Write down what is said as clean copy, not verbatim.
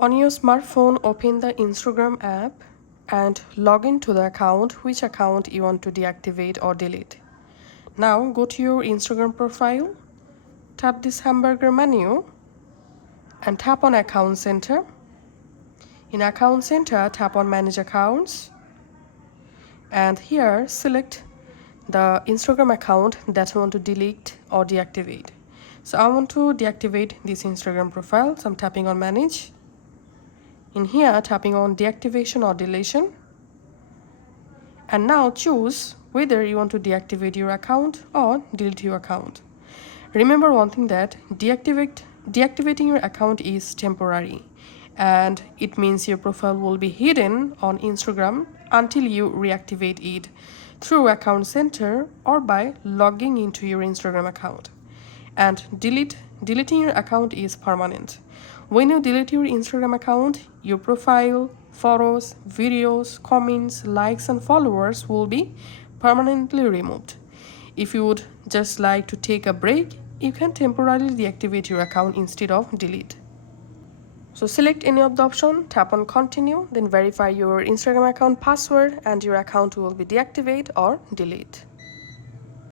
On your smartphone, open the Instagram app and log into the account, which account you want to deactivate or delete. Now go to your Instagram profile, tap this hamburger menu and tap on Account Center. In Account Center, tap on Manage Accounts and here select the Instagram account that you want to delete or deactivate. So I want to deactivate this Instagram profile, so I'm tapping on Manage. In here, tapping on Deactivation or Deletion. And now choose whether you want to deactivate your account or delete your account. Remember one thing, that deactivating your account is temporary and it means your profile will be hidden on Instagram until you reactivate it through Account Center or by logging into your Instagram account. And deleting your account is permanent. When you delete your Instagram account, your profile, photos, videos, comments, likes and followers will be permanently removed. If you would just like to take a break, you can temporarily deactivate your account instead of delete. So select any of the option, tap on continue, then verify your Instagram account password and your account will be deactivate or delete.